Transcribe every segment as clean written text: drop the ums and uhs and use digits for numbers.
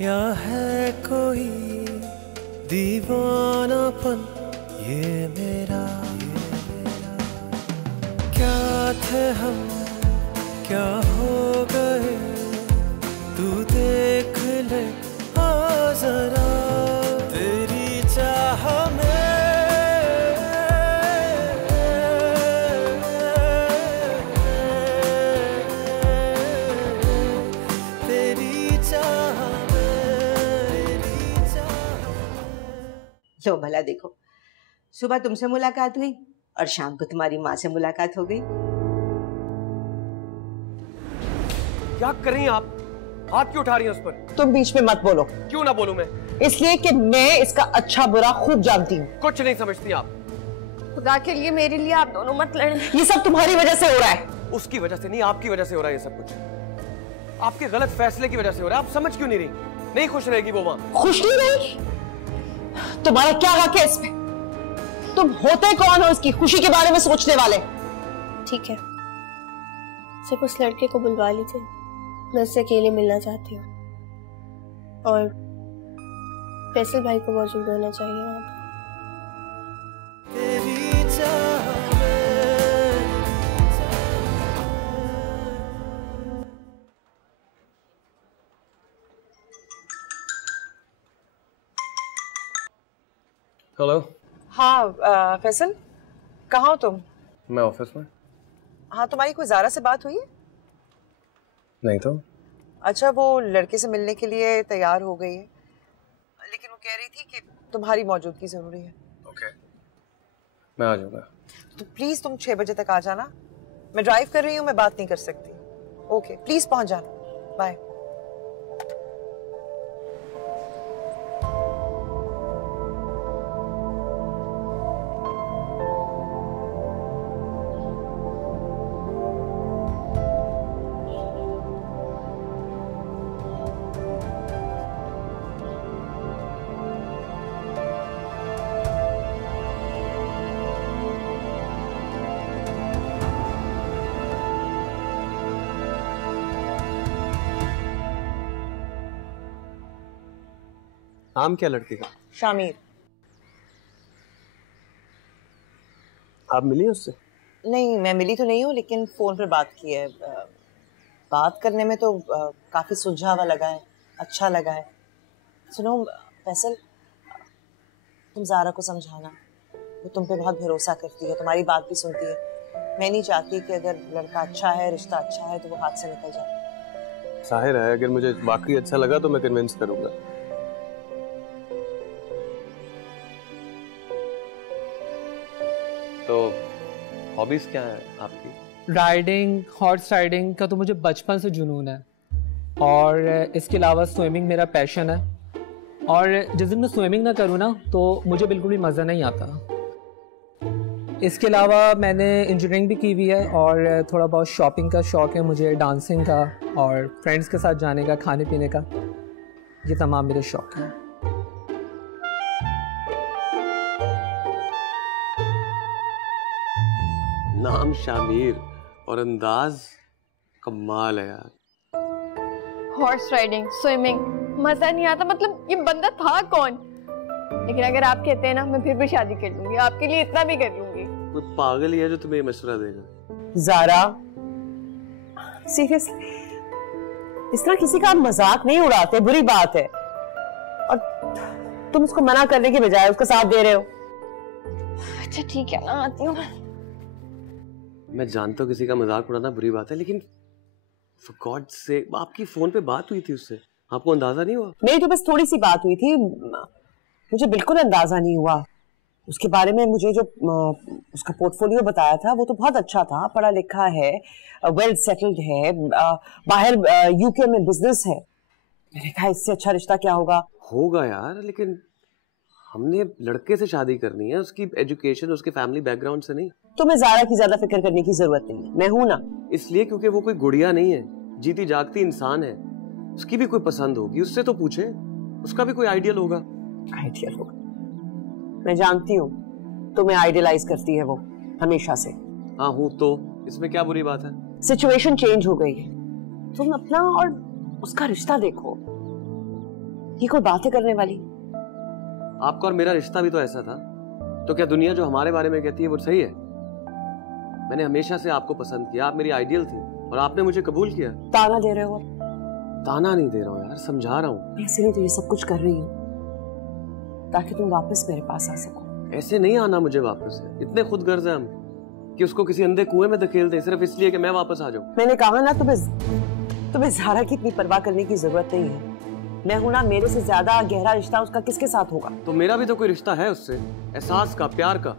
या है कोई दीवानापन ये मेरा क्या थे हम क्या हो गए तू देख ले आ जरा तेरी चाह में तेरी चाह लो भला देखो, सुबह तुमसे मुलाकात हुई और शाम को तुम्हारी माँ से मुलाकात हो गई। क्या कर रही हैं आप? हाथ क्यों उठा रही हैं उस पर? तुम बीच में मत बोलो। क्यों ना बोलूं मैं? इसलिए कि मैं इसका अच्छा बुरा खूब जानती हूँ। कुछ नहीं समझती आप। खुदा के लिए मेरे लिए आप दोनों मत लड़ें। ये सब तुम्हारी वजह से हो रहा है। उसकी वजह से नहीं, आपकी वजह से हो रहा है ये सब कुछ। आपके गलत फैसले की वजह से हो रहा है। आप समझ क्यों नहीं रही? नहीं खुश रहेगी वो वहां। खुश नहीं रहेगी? तुम्हारा क्या हक है इसमें? तुम होते कौन हो इसकी खुशी के बारे में सोचने वाले? ठीक है, सिर्फ उस लड़के को बुलवा लीजिए, मैं उससे अकेले मिलना चाहती हूँ और फैसल भाई को मौजूद होना चाहिए वहां पर। हेलो। हाँ फैसल, कहाँ हो तुम? मैं ऑफिस में। हाँ, तुम्हारी कोई ज़ारा से बात हुई है? नहीं तो। अच्छा, वो लड़के से मिलने के लिए तैयार हो गई है, लेकिन वो कह रही थी कि तुम्हारी मौजूदगी जरूरी है। ओके, मैं आ जाऊंगा। तो प्लीज तुम 6 बजे तक आ जाना। मैं ड्राइव कर रही हूँ, मैं बात नहीं कर सकती। ओके, प्लीज पहुंच जाना। बाय। नाम क्या लड़के का? शामिर। आप मिली उससे? नहीं, मैं मिली तो नहीं हूँ, लेकिन फोन पर बात की है। बात करने में तो काफी सुलझा हुआ लगा है, अच्छा लगा है। सुनो फैसल, तुम ज़ारा को समझाना, वो तुम पे बहुत भरोसा करती है, तुम्हारी बात भी सुनती है। मैं नहीं चाहती कि अगर लड़का अच्छा है, रिश्ता अच्छा है, तो वो हाथ से निकल जाए। जाहिर है, अगर मुझे वाकई अच्छा लगा तो मैं कन्विंस करूंगा। तो हॉबीज क्या है आपकी? राइडिंग, हॉर्स राइडिंग का तो मुझे बचपन से जुनून है और इसके अलावा स्विमिंग मेरा पैशन है। और जिस दिन मैं स्विमिंग ना करूँ ना तो मुझे बिल्कुल भी मज़ा नहीं आता। इसके अलावा मैंने इंजीनियरिंग भी की हुई है और थोड़ा बहुत शॉपिंग का शौक़ है मुझे, डांसिंग का और फ्रेंड्स के साथ जाने का, खाने पीने का। ये तमाम मेरे शौक़ हैं। नाम शामिर और अंदाज कमाल है यार। हॉर्स राइडिंग, स्विमिंग, मजा नहीं आता। मतलब ये बंदा था कौन? लेकिन अगर आप कहते हैं ना, मैं फिर भी शादी कर लूंगी, आपके लिए इतना भी कर लूंगी। कोई पागल ही है जो तुम्हें मशवरा देगा। ज़ारा, सीरियसली इस तरह किसी का मजाक नहीं उड़ाते, बुरी बात है। और तुम उसको मना करने के बजाय उसका साथ दे रहे हो। अच्छा ठीक है ना, आती हूँ। मैं जानता हूँ किसी का मजाक उड़ाना बुरी बात है, लेकिन For God sake, आपकी फोन पे बात हुई थी उससे, आपको अंदाजा नहीं हुआ? नहीं, तो बस थोड़ी सी बात हुई थी, मुझे बिल्कुल अंदाजा नहीं हुआ। उसके बारे में मुझे जो उसका पोर्टफोलियो बताया था वो तो बहुत अच्छा था, पढ़ा लिखा है, वेल सेटल्ड है, बाहर यूके में बिजनेस है। मैंने कहा इससे अच्छा रिश्ता क्या होगा? होगा यार, लेकिन हमने लड़के से शादी करनी है, उसकी एजुकेशन, उसके फैमिली बैकग्राउंड से नहीं। तुम्हें ज़ारा की ज्यादा फिक्र करने की जरूरत नहीं है, मैं हूं ना। इसलिए क्योंकि वो कोई गुड़िया नहीं है, जीती जागती इंसान है। उसकी भी कोई पसंद होगी, उससे तो पूछे, उसका भी कोई आइडियल होगा। आइडियल होगा? मैं जानती हूँ तुम्हें आइडियलाइज करती है वो हमेशा से। हाँ हूँ, तो इसमें क्या बुरी बात है? सिचुएशन चेंज हो गई है, तुम अपना और उसका रिश्ता देखो। ये कोई बात है करने वाली? आपका और मेरा रिश्ता भी तो ऐसा था, तो क्या दुनिया जो हमारे बारे में कहती है वो सही है? मैंने हमेशा से आपको पसंद किया, आप मेरी आइडियल थी और आपने मुझे कबूल किया। ताना दे रहे हो? ताना नहीं दे रहा हूँ यार, समझा रहा हूँ। इसलिए तो ये सब कुछ कर रही हूँ ताकि तुम वापस मेरे पास आ सको। ऐसे नहीं आना मुझे वापस है, इतने खुदगर्ज हैं हम कि उसको किसी अंधे कुएं में धकेल दें सिर्फ इसलिए कि मैं वापस आ जाऊं। मैंने कहा ना, तुम्हें ज़ारा की इतनी परवाह करने की जरूरत नहीं है। मैं हूं ना, मेरे से ज्यादा गहरा रिश्ता उसका किसके साथ होगा? तो मेरा भी तो कोई रिश्ता है उससे, एहसास का, प्यार का।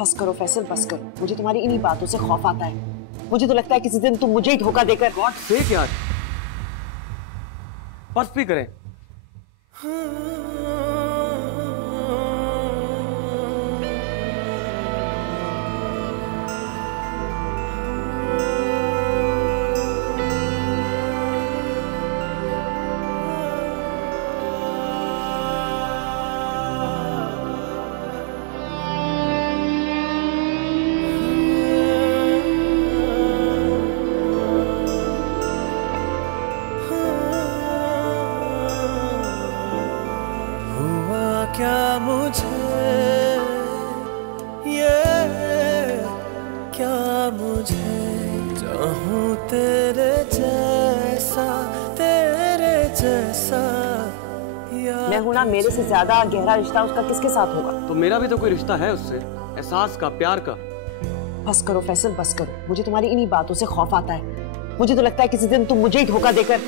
बस करो फैसल, बस करो। मुझे तुम्हारी इन्हीं बातों से खौफ आता है। मुझे तो लगता है किसी दिन तुम मुझे ही धोखा देकर। गॉड से क्या बस भी करें। क्या मुझे ये क्या मुझे चाहूं तेरे जैसा मैं हूं ना, मेरे से ज्यादा गहरा रिश्ता उसका किसके साथ होगा? तो मेरा भी तो कोई रिश्ता है उससे, एहसास का, प्यार का। बस करो फैसल, बस करो। मुझे तुम्हारी इन्हीं बातों से खौफ आता है। मुझे तो लगता है किसी दिन तुम मुझे ही धोखा देकर।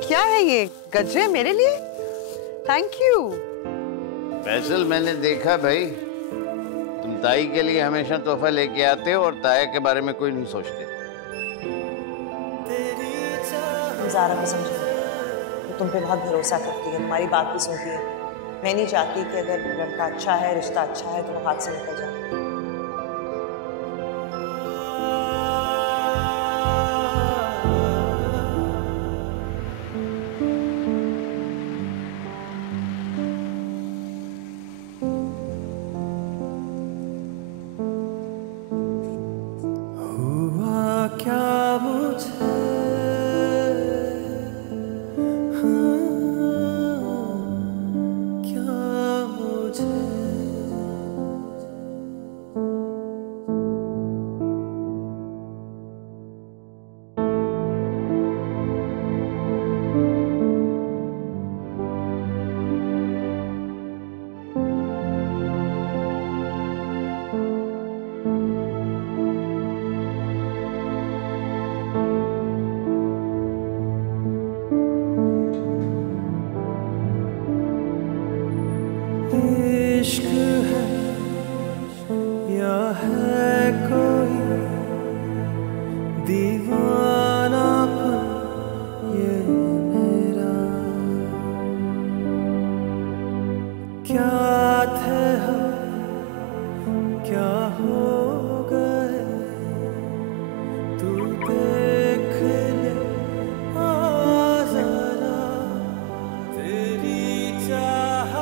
क्या है ये गजरे मेरे लिए? Thank you. फैसल, मैंने देखा भाई, तुम ताई के लिए हमेशा तोहफा लेके आते हो और ताया के बारे में कोई नहीं सोचते। तुम ज़ारा को समझो, वो तुम पे बहुत भरोसा करती है, तुम्हारी बात भी सुनती है। मैं नहीं चाहती कि अगर लड़का अच्छा है, रिश्ता अच्छा है, तो वो हाथ से निकल जाए। इश्क है या है कोई दीवानापन ये मेरा, क्या थे हम क्या हो गए, तू देख ले आ जरा तेरी चाह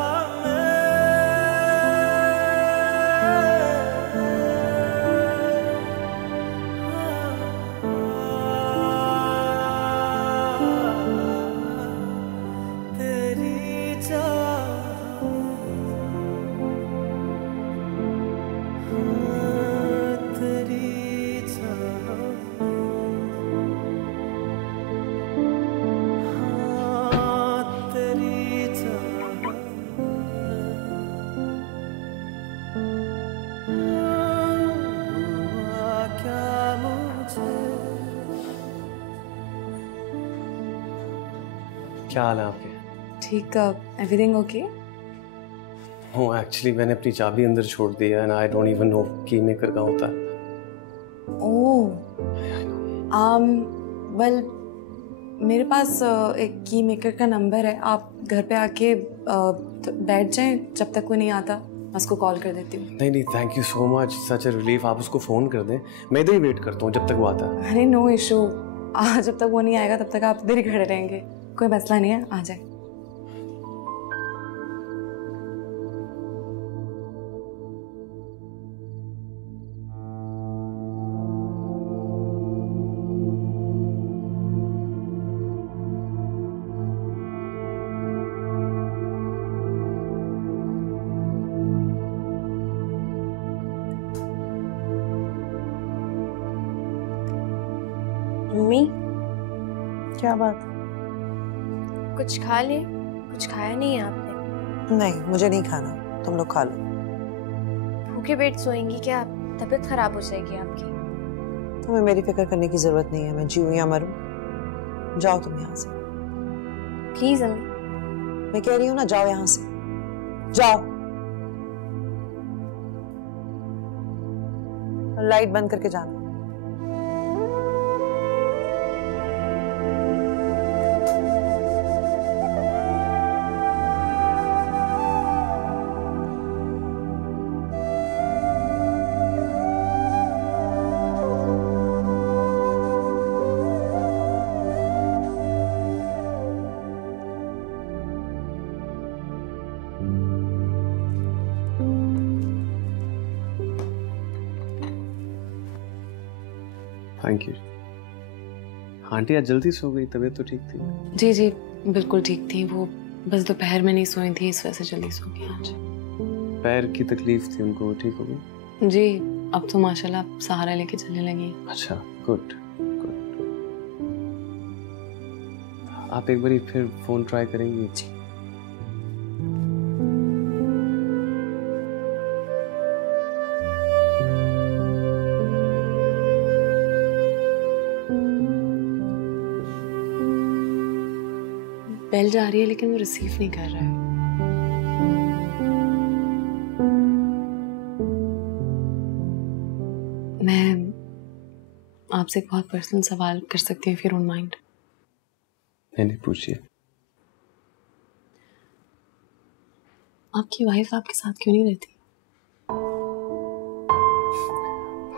क्या हाल है आपके? ठीक, एवरीथिंग ओके? हो एक्चुअली मैंने अपनी चाबी अंदर छोड़ दी है and I don't even know की मेकर कहाँ होता है। ओह, वेल मेरे पास एक की मेकर का नंबर है। आप घर पे आके बैठ जाएं, जब तक वो नहीं आता मैं उसको कॉल कर देती हूँ। नहीं नहीं, thank you so much, such a relief. आप उसको फ़ोन कर दें, मैं इधर ही वेट करता हूँ जब तक वो आता है। अरे नो इशू, जब तक वो नहीं आएगा तब तक आप इधर ही खड़े रहेंगे, कोई मसला नहीं है, आ जाए। मम्मी क्या बात? कुछ खा ले, कुछ खाया नहीं है आपने? नहीं, मुझे नहीं खाना, तुम लोग खा लो। भूखे पेट सोएंगी क्या? तबीयत खराब हो जाएगी आपकी। तुम्हें मेरी फिक्र करने की जरूरत नहीं है, मैं जीऊं या मरूं। जाओ तुम यहाँ से। प्लीज अम्मी। मैं कह रही हूँ ना, जाओ यहाँ से, जाओ। लाइट बंद करके जाना। Thank you. आंटी आज जल्दी सो गई, तबीयत तो ठीक थी? जी जी बिल्कुल ठीक थी, वो बस दोपहर में नहीं सोई थी, इस वजह से जल्दी सो गई आज। पैर की तकलीफ थी उनको, ठीक हो गई? जी अब तो माशाल्लाह सहारा लेके चलने लगी। अच्छा, गुड गुड। आप एक बार फिर फोन ट्राई करेंगी? जी। बेल जा रही है लेकिन वो रिसीव नहीं कर रहा है। मैं आपसे एक बहुत पर्सनल सवाल कर सकती हूँ, if you don't mind? नहीं, पूछिए। आपकी वाइफ आपके साथ क्यों नहीं रहती?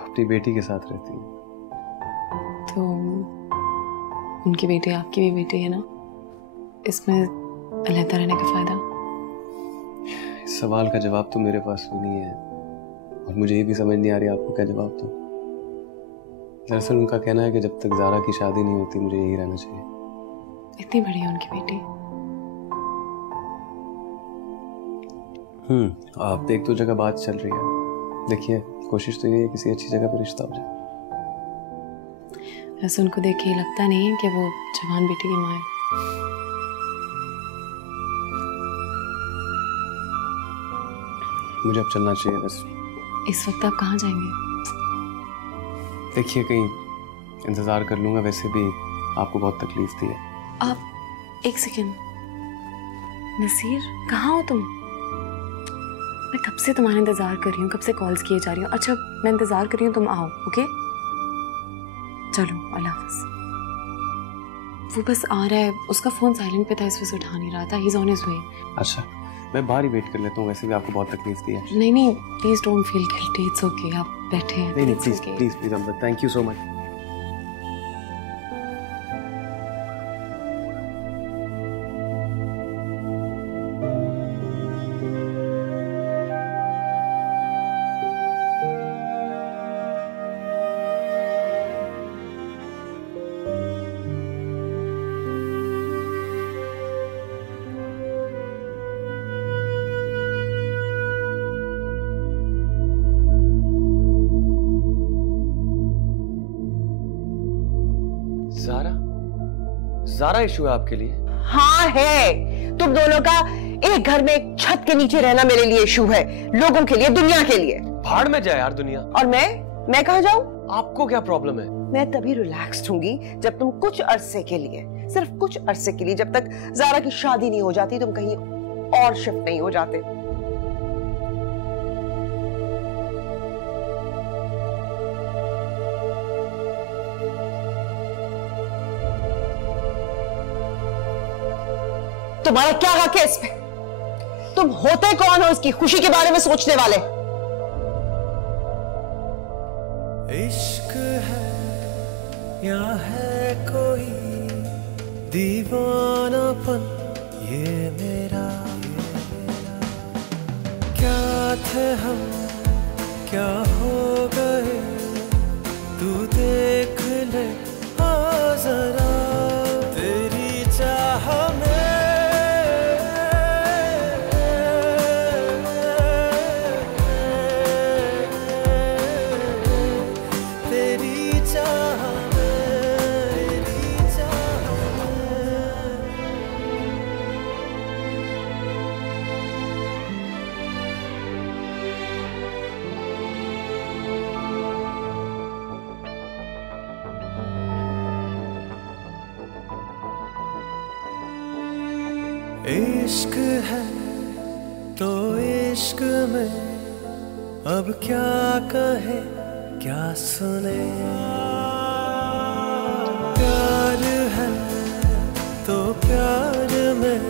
अपनी बेटी के साथ रहती है। तो उनकी बेटी आपकी भी बेटी है ना, इसमें अलहदा रहने का फायदा? इस सवाल का जवाब तो मेरे पास भी नहीं है और मुझे ये भी समझ नहीं आ रही आपको क्या जवाब दूं। दरअसल उनका कहना है कि जब तक ज़ारा की शादी नहीं होती मुझे यही रहना चाहिए। इतनी बड़ी है उनकी बेटी। आप एक दो जगह बात चल रही है, देखिए कोशिश तो ये है किसी अच्छी जगह पर रिश्ता हो जाए। वैसे उनको देख के लगता नहीं है कि वो जवान बेटी की माँ है। मुझे अब चलना चाहिए बस। इस वक्त आप कहाँ जाएंगे? देखिए कहीं इंतजार कर लूंगा, वैसे भी आपको बहुत तकलीफ दी है। आप एक सेकेंड, नसीर कहाँ हो तुम? मैं कब से तुम्हारा इंतजार कर रही हूँ, कब से कॉल्स किए जा रही हूँ। अच्छा मैं इंतजार कर रही हूँ, तुम आओ। ओके चलो, अल्लाह हाफ़िज़। वो बस आ रहा है, उसका फोन साइलेंट पे था इस वजह से उठा नहीं रहा था। He is on his way. अच्छा मैं बाहर ही वेट कर लेता हूँ, वैसे भी आपको बहुत तकलीफ दी है। नहीं नहीं please don't feel guilty, it's okay. आप बैठे हैं। नहीं please please please Ambar, thank you so much. Zara, Zara issue है आपके लिए? हाँ है। तुम दोनों का एक घर में एक छत के नीचे रहना मेरे लिए इशू है, लोगों के लिए, दुनिया के लिए। भाड़ में जाए यार दुनिया। और मैं कहाँ जाऊँ? आपको क्या प्रॉब्लम है? मैं तभी रिलैक्स्ड होंगी जब तुम कुछ अरसे के लिए, सिर्फ कुछ अरसे के लिए, जब तक ज़ारा की शादी नहीं हो जाती, तुम कहीं और शिफ्ट नहीं हो जाते। तुम्हारा क्या हक है इस पे? तुम होते कौन हो इसकी खुशी के बारे में सोचने वाले? इश्क है या है कोई दीवानापन ये मेरा, क्या थे हम क्या हो गए, तू देख ले आ जरा, तेरी चाह में तेरी चाह में इश्क है तो इश्क में अब क्या कहे क्या सुने, प्यार है तो प्यार में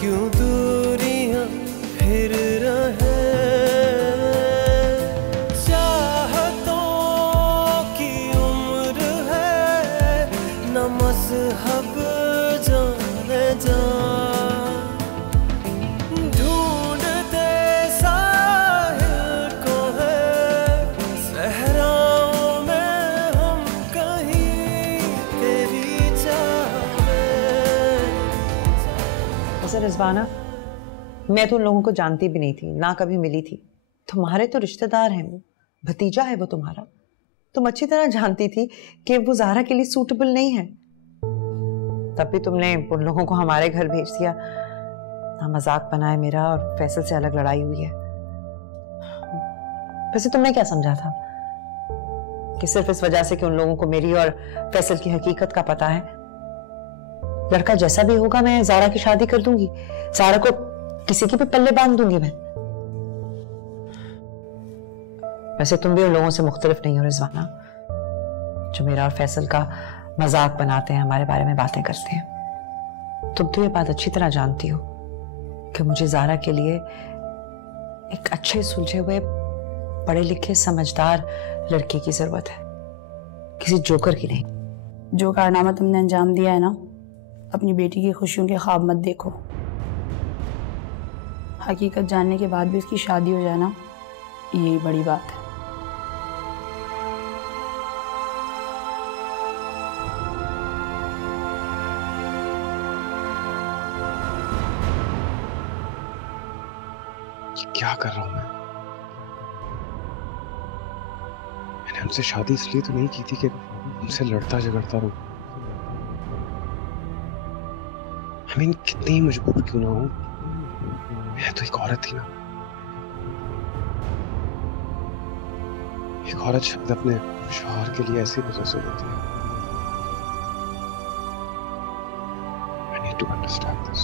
क्यों दूरियां फिर रहे, चाहतों की उम्र है न मज़हब जाने जा, ढूंढते साहिल को है सहराओं में हम कहीं तेरी चाह में। वैसे रिजवाना, मैं तो उन लोगों को जानती भी नहीं थी, ना कभी मिली थी। तुम्हारे तो रिश्तेदार हैं, वो भतीजा है वो तुम्हारा। तुम अच्छी तरह जानती थी कि वो ज़ाहरा के लिए सूटेबल नहीं है, तब भी तुमने उन लोगों को हमारे घर भेज दिया। ना मजाक बनाए मेरा और फैसल से अलग लड़ाई हुई है। वैसे तुमने क्या समझा था कि सिर्फ इस वजह से कि उन लोगों को मेरी और फैसल की हकीकत का पता है? लड़का जैसा भी होगा मैं ज़ाहरा की शादी कर दूंगी, ज़ाहरा को किसी के भी पल्ले बांध दूंगी मैं। वैसे तुम भी उन लोगों से मुख्तलिफ नहीं हो रिजवाना, जो मेरा और फैसल का मजाक बनाते हैं, हमारे बारे में बातें करते हैं। तुम तो ये बात अच्छी तरह जानती हो कि मुझे ज़ाहरा के लिए एक अच्छे सुलझे हुए पढ़े लिखे समझदार लड़के की जरूरत है, किसी जोकर की नहीं। जो कारनामा तुमने अंजाम दिया है ना, अपनी बेटी की खुशियों के ख्वाब मत देखो। हकीकत जानने के बाद भी उसकी शादी हो जाए ना, यही बड़ी बात है। क्या कर रहा हूं मैं? मैंने उनसे शादी इसलिए तो नहीं की थी कि उनसे लड़ता झगड़ता रहूं। I mean, कितनी ही मजबूर क्यों ना हूं, मैं तो एक औरत थी ना। एक औरत शायद अपने शौहर के लिए ऐसी पोसेसिव होती है। I need to understand this.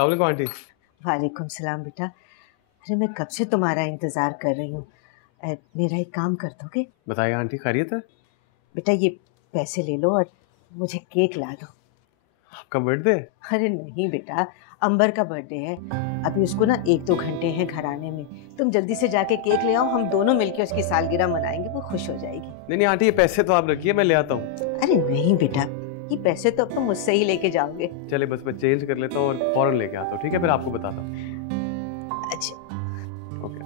अस्सलाम आंटी। वालेकुम सलाम बेटा। अरे मैं कब से तुम्हारा इंतज़ार कर रही हूँ। मेरा एक काम कर दोगे? बताइए आंटी, खैरियत है? बेटा ये पैसे ले लो और मुझे केक ला दो। आपका बर्थडे? अरे नहीं बेटा, अंबर का बर्थडे है। अभी उसको ना 1-2 घंटे हैं घर आने में। तुम जल्दी से जाके केक ले आओ, हम दोनों मिलके उसकी सालगिरह मनाएंगे, वो खुश हो जाएगी। नहीं नहीं आंटी, ये पैसे तो आप रखिए, मैं ले आता हूँ। अरे नहीं बेटा, ये पैसे तो अब तुम मुझसे ही लेके जाओगे। चले बस मैं चेंज कर लेता हूँ और फौरन लेके आता हूँ, ठीक है? फिर आपको बताता हूँ। अच्छा ओके।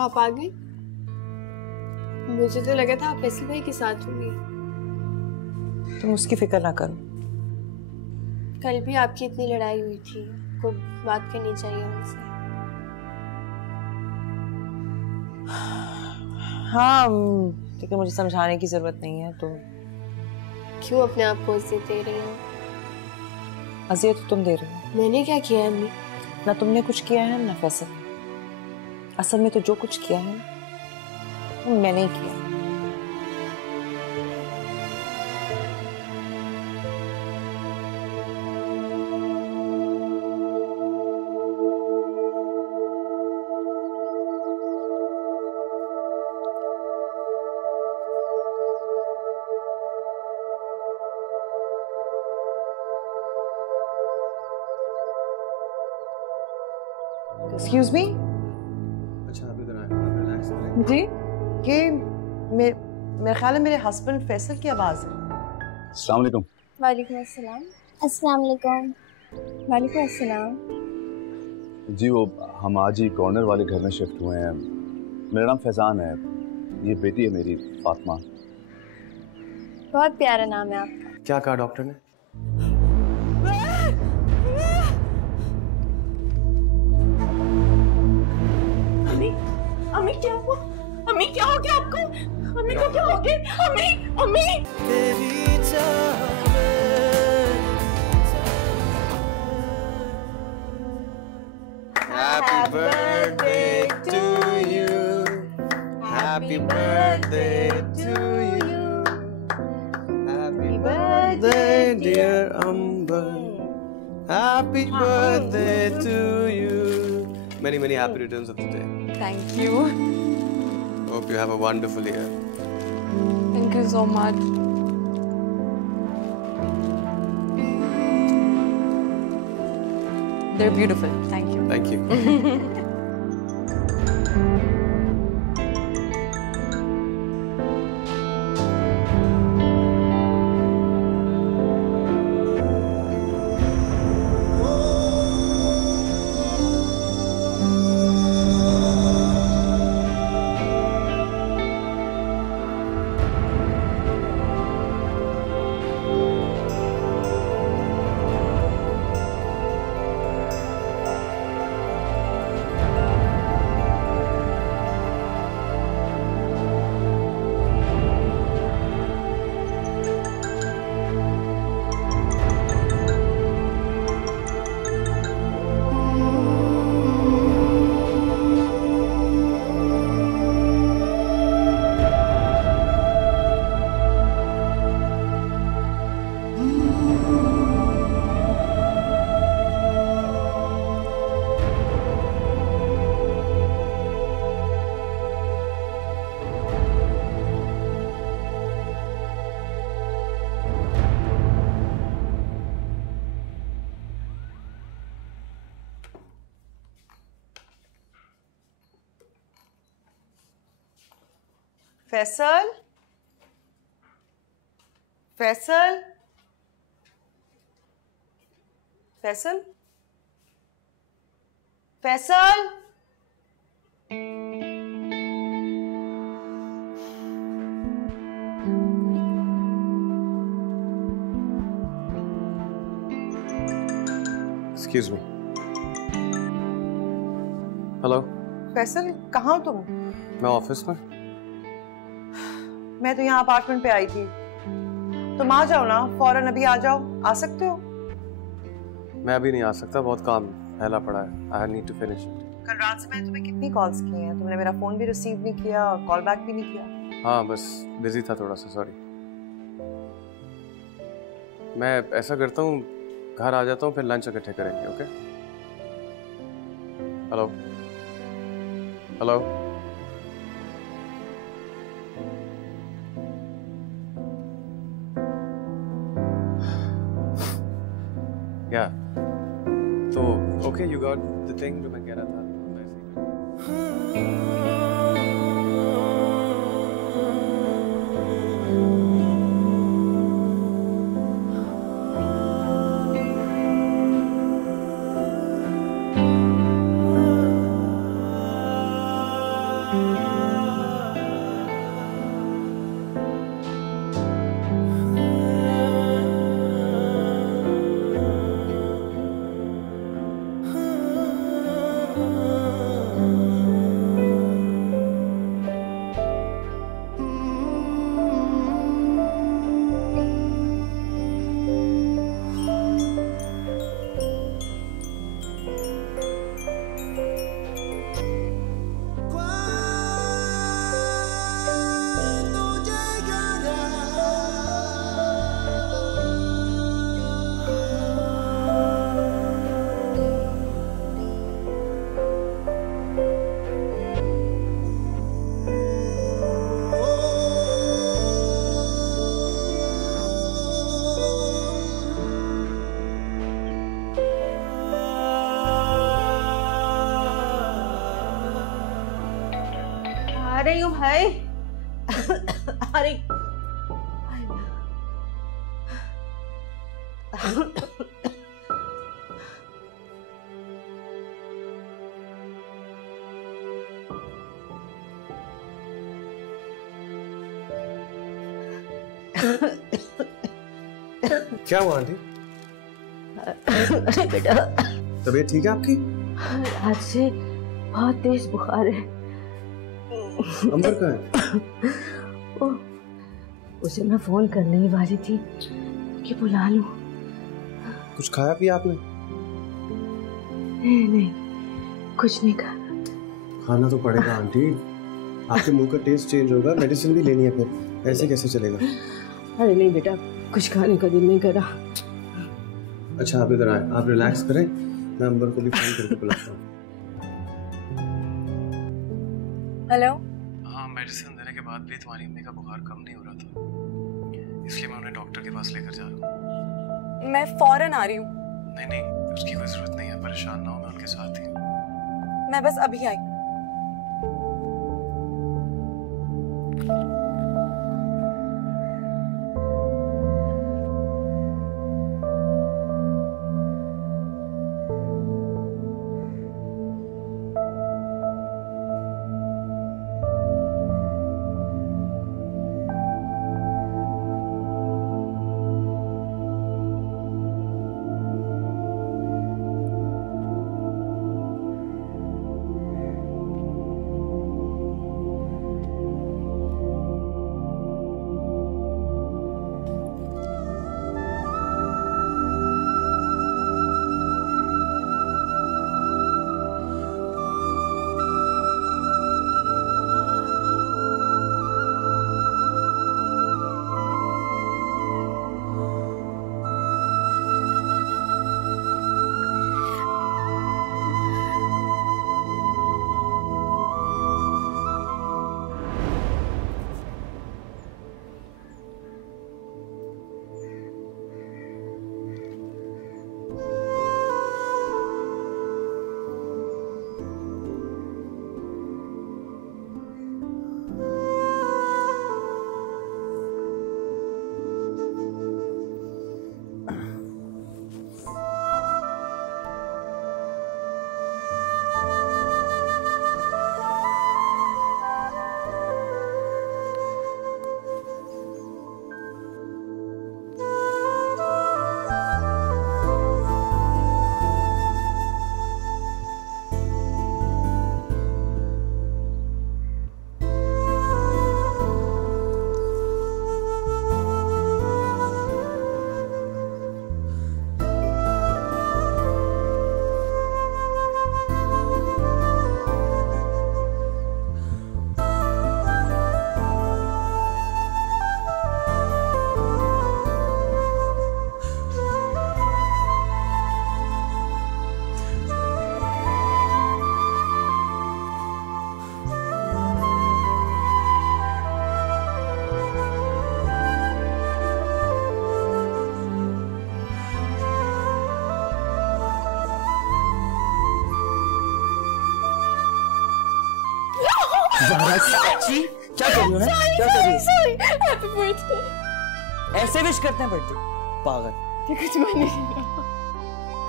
आप आ गए? मुझे तो लगा था आप फैसल भाई के साथ होंगी। तुम उसकी फिक्र ना करो। कल भी आपकी इतनी लड़ाई हुई थी, आपको बात करनी चाहिए उनसे। हाँ, लेकिन मुझे समझाने की जरूरत नहीं है। तुम क्यों अपने आप को अजियत दे रही हो? अजियत तो तुम दे रही हो। मैंने क्या किया है अम्मी? ना तुमने कुछ किया है ना फैसल। असल में तो जो कुछ किया है वो मैंने ही किया। Excuse me. अच्छा आप इधर आए, आप रिलैक्स करें। जी, ये मेरे ख्याल है मेरे हस्बैंड फैसल की आवाज़ है। अस्सलाम वालेकुम। वालेकुम अस्सलाम। अस्सलाम वालेकुम। वालेकुम अस्सलाम। जी वो हम आज ही कॉर्नर वाले घर में शिफ्ट हुए हैं। मेरा नाम फैजान है, ये बेटी है मेरी फातिमा। बहुत प्यारा नाम है आपका। क्या कहा डॉक्टर ने? अम्मी क्या हुआ? अम्मी क्या हो गया आपको? अम्मी को क्या हो गया? अम्मी अम्मी तेरी चाह में Happy birthday to you. Happy birthday to you. Happy birthday dear Amber. Happy birthday to you. Many happy returns of the day. Thank you. Hope you have a wonderful year. Thank you so much. They're beautiful. Thank you. Thank you. Faisal, Faisal, Faisal, Faisal. Excuse me. Hello. Faisal, कहाँ हो तुम? मैं office में। मैं तो यहाँ apartment पे आई थी। तुम आ जाओ ना, फौरन अभी आ जाओ। आ सकते हो? मैं अभी नहीं आ सकता, बहुत काम फैला पड़ा है। I need to finish it. कल रात से मैंने तुम्हें कितनी कॉल्स की हैं, तुमने मेरा फोन भी रिसीव नहीं किया, कॉल बैक भी नहीं किया। हाँ बस बिजी था थोड़ा सा, सॉरी। मैं ऐसा करता हूँ, घर आ जाता हूँ, फिर लंच इकट्ठे करेंगे, ओके? Hello hello. या तो okay, you got the thing जो मैं कह रहा था। हाय अरे क्या हुआ आंटी? अरे बेटा, तबीयत ठीक है आपकी? आज से बहुत तेज बुखार है। अंबर कहाँ है? उसे मैं फोन करने ही वाली थी कि बुला लूं। कुछ खाया पिया आपने? नहीं, कुछ नहीं खाया। खाना तो पड़ेगा आंटी, आपके मुंह का टेस्ट चेंज होगा, मेडिसिन भी लेनी है, फिर ऐसे कैसे चलेगा? अरे नहीं बेटा, कुछ खाने का दिल नहीं करा। अच्छा आप इधर आए, आप रिलैक्स करें, मैं अंबर को भी फोन करके बुलाता हूँ। हेलो। हाँ, मेडिसिन देने के बाद भी तुम्हारी अम्मी का बुखार कम नहीं हो रहा था, इसलिए मैं उन्हें डॉक्टर के पास लेकर जा रहा हूँ। मैं फौरन आ रही हूँ। नहीं, उसकी कोई जरूरत नहीं है, परेशान ना हो, मैं उनके साथ ही हूँ। मैं बस अभी आई। जी क्या कर रही हो ना? क्या कर रही हो? Happy birthday. ऐसे विश करते हैं बर्थडे? पागल। कुछ मन नहीं।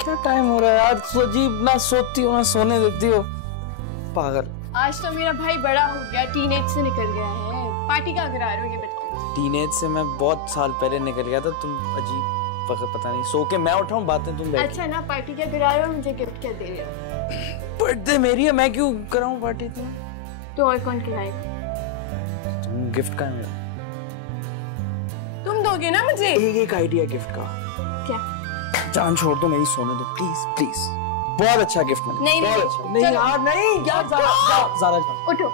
क्या टाइम हो रहा है यार? अजीब, ना सोती हो ना सोने देती हो। पागल। आज तो मेरा भाई बड़ा हो गया, टीनेज से निकल गया है। पार्टी कहाँ करा रहे हो ये बताओ? टीनेज से मैं बहुत साल पहले निकल गया था। तुम अजीब वक्त पता नहीं, सो के मैं उठाऊं बातें तुम बैठ। अच्छा ना, पार्टी क्या करा रहे हो? मुझे गिफ्ट क्या दे रहे हो? बर्थडे मेरी है, मैं क्यों कराऊं पार्टी? तो और कौन खिलाएगा? तुम गिफ्ट का है, तुम दोगे ना मुझे? एक आइडिया गिफ्ट का। क्या? जान छोड़ दो, मेरी सोने दो प्लीज प्लीज। बहुत अच्छा गिफ्ट मैंने। नहीं बहुत अच्छा। नहीं यार नहीं यार, ज़्यादा उठो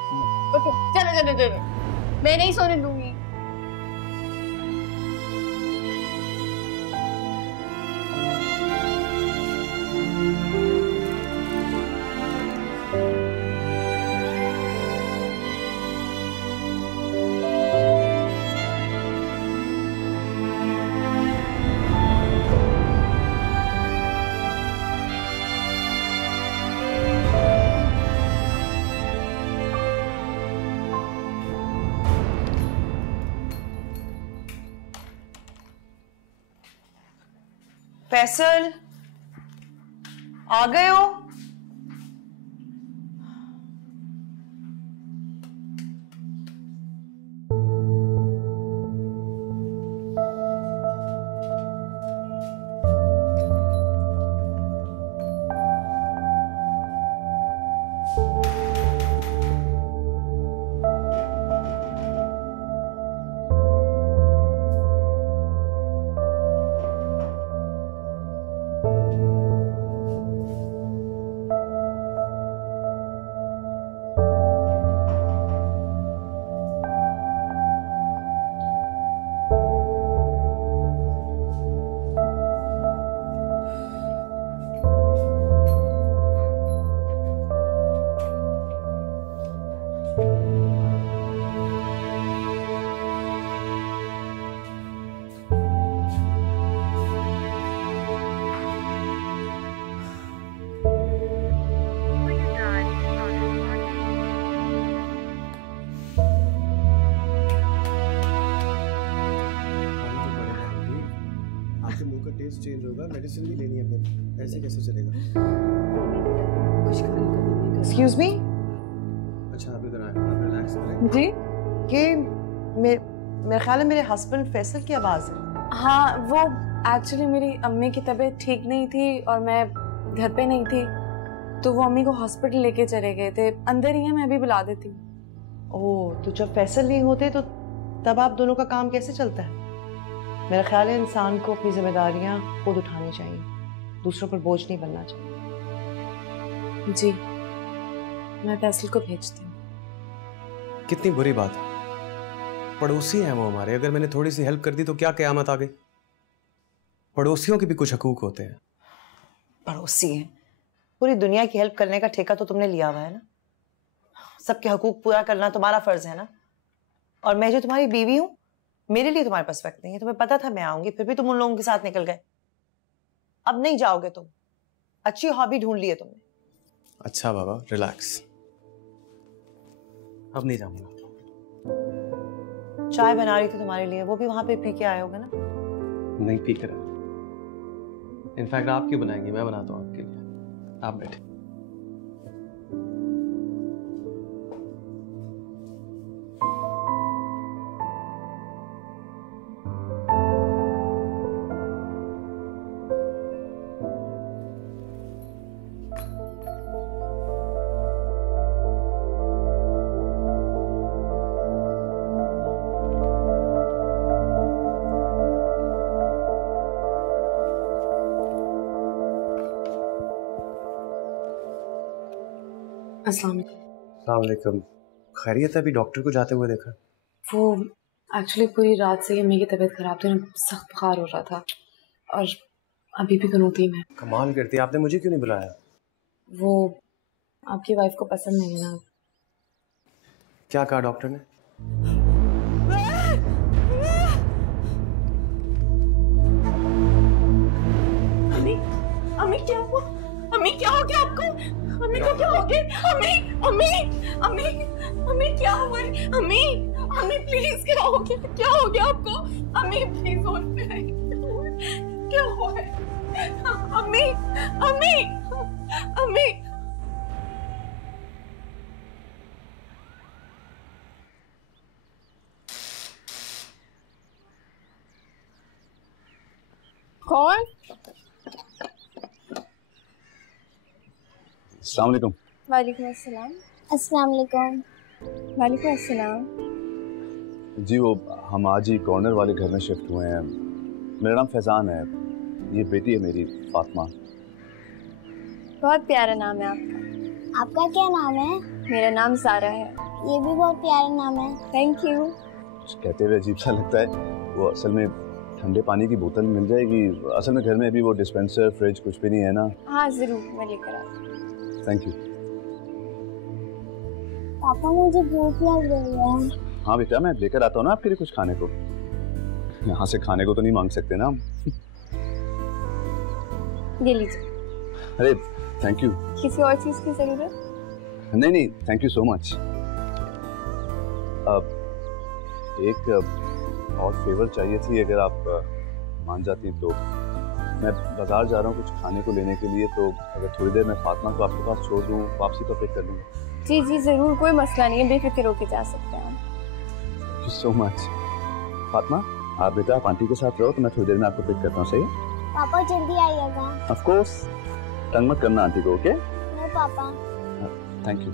उठो, चलो, मैं नहीं सोने दूंगी। फैसल, आ गए हो? टेस्ट चेंज होगा, मेडिसिन भी लेनी है फिर, ऐसे कैसे चलेगा? Excuse me. अच्छा आप इधर आए, आप रिलैक्स करें। जी, ये मेरे ख्याल है मेरे हस्बैंड फैसल की आवाज़ है। हाँ, वो एक्चुअली मेरी अम्मी की तबीयत ठीक नहीं थी और मैं घर पे नहीं थी, तो वो अम्मी को हॉस्पिटल लेके चले गए थे। अंदर ही है, मैं अभी बुला देती हूँ। ओह, तो जब फैसल नहीं होते तो तब आप दोनों का काम कैसे चलता है? मेरा ख्याल है इंसान को अपनी जिम्मेदारियां खुद उठानी चाहिए, दूसरों पर बोझ नहीं बनना चाहिए। जी, मैं फैसल को भेजती हूँ। कितनी बुरी बात है, पड़ोसी हैं वो हमारे, अगर मैंने थोड़ी सी हेल्प कर दी तो क्या क़यामत आ गई? पड़ोसियों के भी कुछ हकूक होते हैं। पड़ोसी हैं, पूरी दुनिया की हेल्प करने का ठेका तो तुमने लिया हुआ है ना। सबके हकूक पूरा करना तुम्हारा फर्ज है ना। और मैं जो तुम्हारी बीवी हूँ, मेरे लिए तुम्हारे पास वक्त नहीं है। तुम्हें पता था मैं आऊंगी, फिर भी तुम उन लोगों के साथ निकल गए। अब नहीं जाओगे तुम, अच्छी हॉबी ढूंढ ली है तुमने। अच्छा बाबा, रिलैक्स, अब नहीं जाऊंगा। चाय बना रही थी तुम्हारे लिए, वो भी वहां पे पी के आए होगे ना? नहीं पी कर, इनफैक्ट आप क्यों बनाएंगी, मैं बनाता हूँ आपके लिए। आप बैठे। अस्सलाम वालेकुम। खैरियत है? अभी डॉक्टर को जाते हुए देखा। वो एक्चुअली पूरी रात से अम्मी की तबीयत खराब थी, सख्त बुखार हो रहा था और अभी भी कनौती में। कमाल करती है, आपने मुझे क्यों नहीं बुलाया? वो आपकी वाइफ को पसंद नहीं ना। क्या कहा डॉक्टर ने? अम्मी क्या हुआ? अम्मी क्या हो गया आपको? अम्मी को क्या हो गया? अम्मी अम्मी अम्मी अम्मी क्या हुआ? अम्मी अम्मी प्लीज, क्या हो गया? क्या हो गया आपको? अम्मी प्लीज क्या हुआ है? अम्मी अम्मी अम्मी कौन? अस्सलाम वालेकुम। वालेकुम अस्सलाम। अस्सलाम वालेकुम। वालेकुम अस्सलाम। जी, वो हम आज ही कॉर्नर वाले घर में शिफ्ट हुए हैं। मेरा नाम फैज़ान है, ये बेटी है मेरी फातिमा। बहुत प्यारा नाम है आपका। आपका क्या नाम है? मेरा नाम सारा है। ये भी बहुत प्यारा नाम है। Thank you. कहते हुए अजीब सा लगता है, वो असल में ठंडे पानी की बोतल मिल जाएगी? असल में घर में अभी वो डिस्पेंसर फ्रिज कुछ भी नहीं है ना। हाँ जरूर, मैं लेकर आती हूँ। Thank you. पापा मुझे भूख लग रही है। हाँ बेटा, मैं लेकर आता हूँ ना आपके लिए कुछ खाने को। यहाँ से खाने को तो नहीं मांग सकते ना हम। ये लीजिए। अरे थैंक यू। किसी और चीज की जरूरत? नहीं नहीं, थैंक यू सो मच। एक और फेवर चाहिए थी, अगर आप मान जाती तो। मैं बाजार जा रहा हूँ कुछ खाने को लेने के लिए, तो अगर थोड़ी देर में फातिमा को आपके पास छोड़ दूँ, वापसी पर पिक कर लूँगा। जी जी ज़रूर, कोई मसला नहीं है, बेफिक्र होके जा सकते हैं। Thank you so much. Fatima आप बेटा आप आंटी के साथ रहो, तो मैं थोड़ी देर में आपको पिक करता हूँ, सही है? पापा जल्दी आइएगा। ऑफ कोर्स, तंग मत करना आंटी को, ओके? नो पापा। Thank you.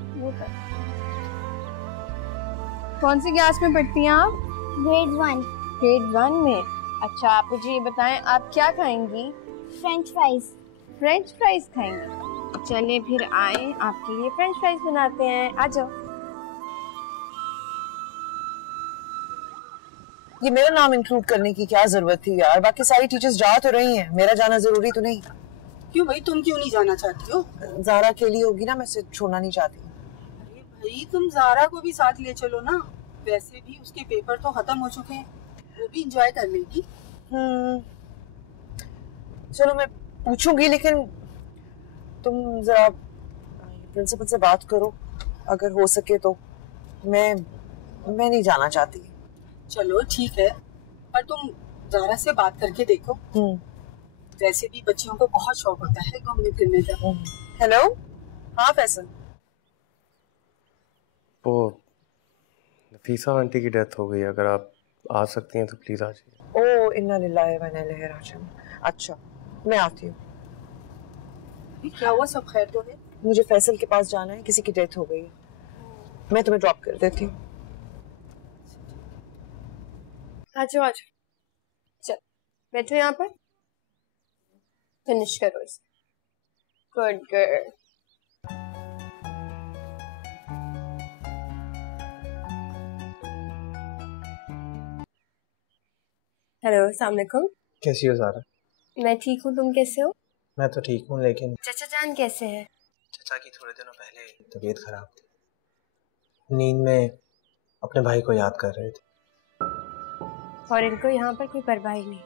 कौन सी क्लास में पढ़ती हैं आप? ग्रेड 1। ग्रेड 1 में। अच्छा आप मुझे ये बताएं आप क्या खाएंगी? French fries. फ्रेंच फ्राइज खाएंगी? चलिए फिर आए आपके लिए फ्रेंच फ्राइज बनाते हैं, आ जाओ। ये मेरा नाम इंक्लूड करने की क्या जरूरत थी यार, बाकी सारी टीचर्स जा तो रही हैं, मेरा जाना जरूरी तो नहीं? क्यों भाई, तुम क्यों नहीं जाना चाहती हो? ज़ारा अकेली होगी ना, मैं उसे छोड़ना नहीं चाहती। अरे भाई तुम ज़ारा को भी साथ ले चलो ना, वैसे भी उसके पेपर तो खत्म हो चुके हैं, वो भी एंजॉय कर लेगी। चलो मैं पूछूंगी, लेकिन तुम जरा प्रिंसिपल से बात करो अगर हो सके तो। मैं नहीं जाना चाहती। चलो ठीक है, पर तुम ज़ारा से बात करके देखो। वैसे भी बच्चियों को बहुत शौक होता है घूमने फिरने का। हेलो, हाँ फैसल। वो नफीसा आंटी की डेथ हो गई, अगर आप आ सकती हैं तो प्लीज आ जाइए। ओह इन्ना लिल्लाहि व इन्ना इलैहि राजिऊन। अच्छा मैं आती हूँ। क्या हुआ, सब खैर तो है? मुझे फैसल के पास जाना है, किसी की डेथ हो गई है, मैं तुम्हें ड्रॉप कर देती हूँ। आजो आजो, चल बैठो यहाँ पर, फिनिश करो इसे। Good girl. हेलो, अस्सलाम वालेकुम। कैसी हो ज़ारा? मैं ठीक हूँ, तुम कैसे हो? मैं तो ठीक हूँ, लेकिन चाचा जान कैसे हैं? चाचा की थोड़े दिनों पहले तबीयत खराब थी, नींद में अपने भाई को याद कर रहे थे। और इनको यहाँ पर कोई परवाह ही नहीं है,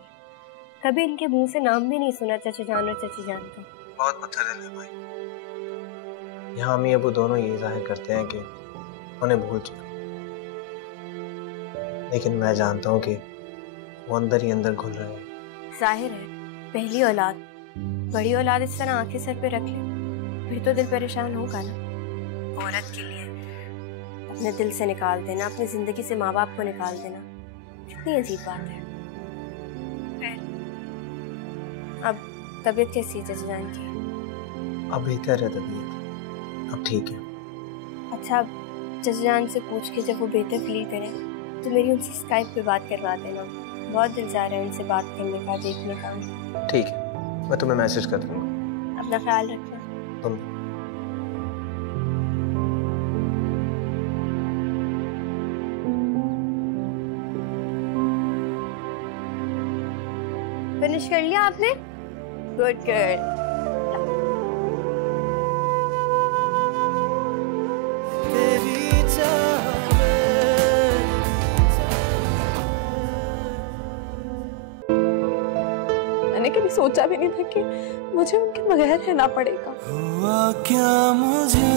कभी इनके मुंह से नाम भी नहीं सुना चाचा जान और चाची जान का। बहुत पत्थर दिल है भाई। यहाँ अम्मी अबू दोनों ये जाहिर करते हैं कि उन्हें भूल चुके, लेकिन मैं जानता हूँ कि वो अंदर ही अंदर घुल रहे हैं। जाहिर है, पहली औलाद, बड़ी औलाद इस तरह आंखें सर पे रख ले फिर तो दिल परेशान होगा ना। औरत के लिए अपने दिल से निकाल देना, अपनी जिंदगी से माँ बाप को निकाल देना, कितनी अजीब बात है। अब तबीयत कैसी है चाचा जान की? अब बेहतर है तबीयत, अब ठीक है। अच्छा, चाचा जान से पूछ के जब वो बेहतर फील करें तो मेरी उनसे स्काइप पे बात करवा देना, बहुत दिल चाह रहा है उनसे बात करने का, देखने का। ठीक है, मैं तुम्हें मैसेज कर दूंगा। अपना ख्याल रखना। तुम फिनिश कर लिया आपने? Good girl. मैंने कभी सोचा भी नहीं था कि मुझे उनके बगैर रहना पड़ेगा। हुआ क्या मुझे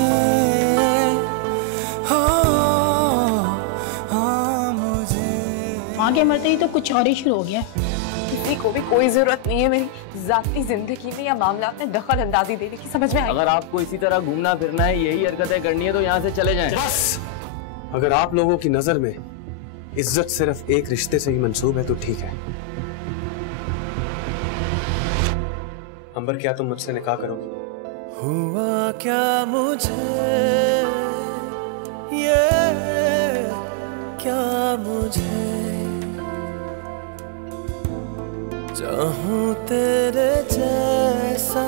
माँ के मरते ही तो कुछ और ही शुरू हो गया। किसी को भी कोई जरूरत नहीं है मेरी जाती जिंदगी में या मामला में दखल अंदाजी देने की, समझ में आई? अगर आपको इसी तरह घूमना फिरना है, यही हरकतें करनी है, तो यहाँ से चले जाएं। बस, अगर आप लोगों की नजर में इज्जत सिर्फ एक रिश्ते से ही मंसूब है तो ठीक है। अंबर, क्या तुम मुझसे निकाह करोगी? हुआ क्या मुझे ये क्या मुझे चाहूं तेरे जैसा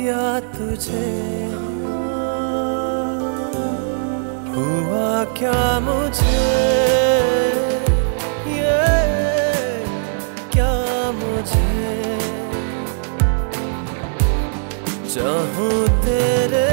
या तुझे। हुआ क्या मुझे ये क्या मुझे चाहूं तेरे